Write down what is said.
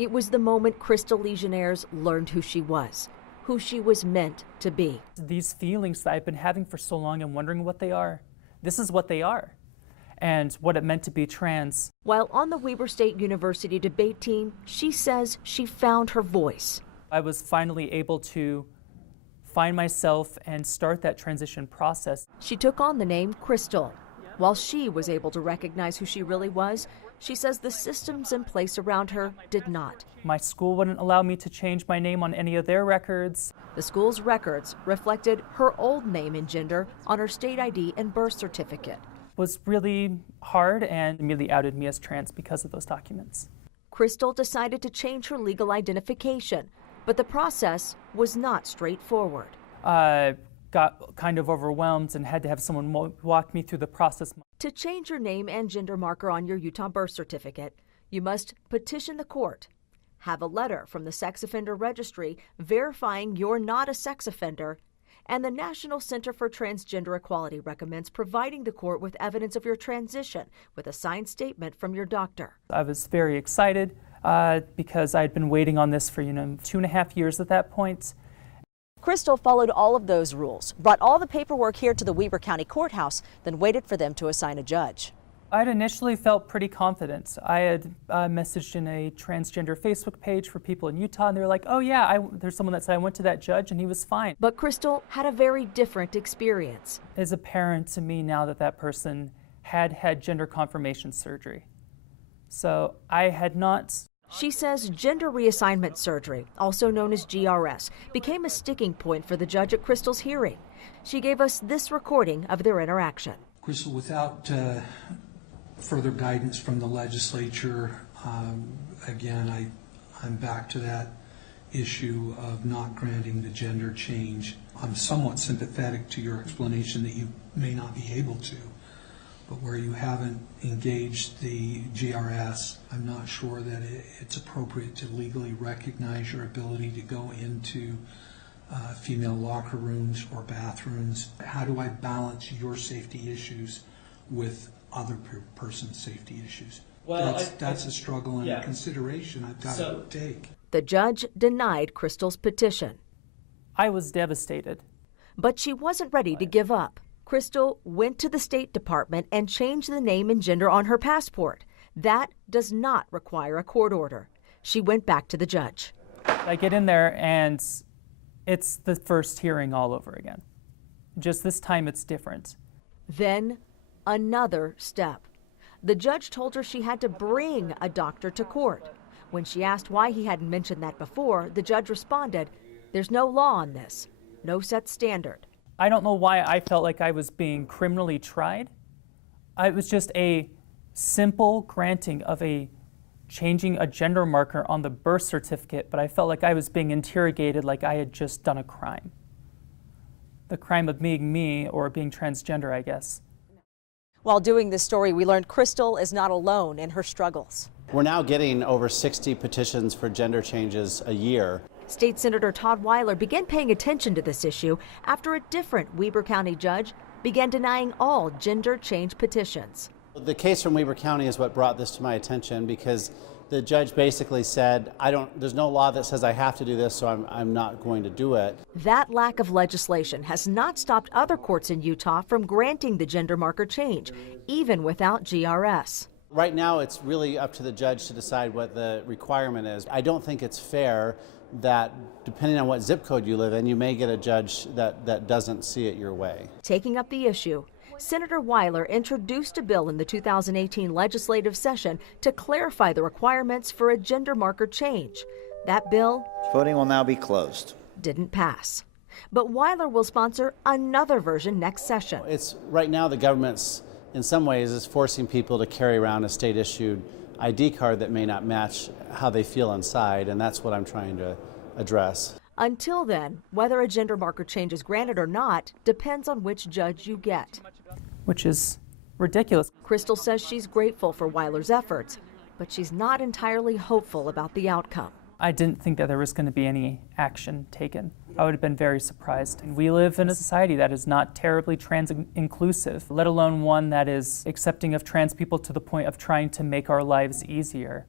It was the moment Crystal Legionnaires learned who she was meant to be. These feelings that I've been having for so long and wondering what they are, this is what they are, and what it meant to be trans. While on the Weber State University debate team, she says she found her voice. I was finally able to find myself and start that transition process. She took on the name Crystal. While she was able to recognize who she really was, she says the systems in place around her did not. My school wouldn't allow me to change my name on any of their records. The school's records reflected her old name and gender on her state ID and birth certificate. It was really hard and immediately outed me as trans because of those documents. Crystal decided to change her legal identification, but the process was not straightforward. Got kind of overwhelmed and had to have someone walk me through the process. To change your name and gender marker on your Utah birth certificate, you must petition the court, have a letter from the Sex Offender Registry verifying you're not a sex offender, and the National Center for Transgender Equality recommends providing the court with evidence of your transition with a signed statement from your doctor. I was very excited because I'd been waiting on this for 2.5 years at that point. Crystal followed all of those rules, brought all the paperwork here to the Weber County Courthouse, then waited for them to assign a judge. I'd initially felt pretty confident. I had messaged in a transgender Facebook page for people in Utah, and they were like, oh yeah, there's someone that said I went to that judge and he was fine. But Crystal had a very different experience. It's apparent to me now that that person had had gender confirmation surgery. So I had not. She says gender reassignment surgery, also known as GRS, became a sticking point for the judge at Crystal's hearing. She gave us this recording of their interaction. Crystal, without further guidance from the legislature, again, I'm back to that issue of not granting the gender change. I'm somewhat sympathetic to your explanation that you may not be able to, but where you haven't engaged the GRS, I'm not sure that it's appropriate to legally recognize your ability to go into female locker rooms or bathrooms. How do I balance your safety issues with other person's safety issues? Well, that's a struggle and a consideration I've got to take. The judge denied Crystal's petition. I was devastated. But she wasn't ready to give up. Crystal went to the State Department and changed the name and gender on her passport. That does not require a court order. She went back to the judge. I get in there and it's the first hearing all over again. Just this time it's different. Then another step. The judge told her she had to bring a doctor to court. When she asked why he hadn't mentioned that before, the judge responded, "There's no law on this, no set standard." I don't know why I felt like I was being criminally tried. It was just a simple granting of changing a gender marker on the birth certificate, but I felt like I was being interrogated like I had just done a crime. The crime of being me, or being transgender, I guess. While doing this story, we learned Crystal is not alone in her struggles. We're now getting over 60 petitions for gender changes a year. State Senator Todd Weiler began paying attention to this issue after a different Weber County judge began denying all gender change petitions. The case from Weber County is what brought this to my attention, because the judge basically said, there's no law that says I have to do this, so I'm not going to do it. That lack of legislation has not stopped other courts in Utah from granting the gender marker change, even without GRS. Right now, it's really up to the judge to decide what the requirement is. I don't think it's fair that depending on what zip code you live in, you may get a judge that doesn't see it your way. Taking up the issue, Senator Weiler introduced a bill in the 2018 legislative session to clarify the requirements for a gender marker change. That bill, voting will now be closed, didn't pass. But Weiler will sponsor another version next session. It's right now the government's, in some ways, is forcing people to carry around a state-issued ID card that may not match how they feel inside, and that's what I'm trying to address. Until then, whether a gender marker change is granted or not depends on which judge you get. Which is ridiculous. Crystal says she's grateful for Weiler's efforts, but she's not entirely hopeful about the outcome. I didn't think that there was going to be any action taken. I would have been very surprised. And we live in a society that is not terribly trans inclusive, let alone one that is accepting of trans people to the point of trying to make our lives easier.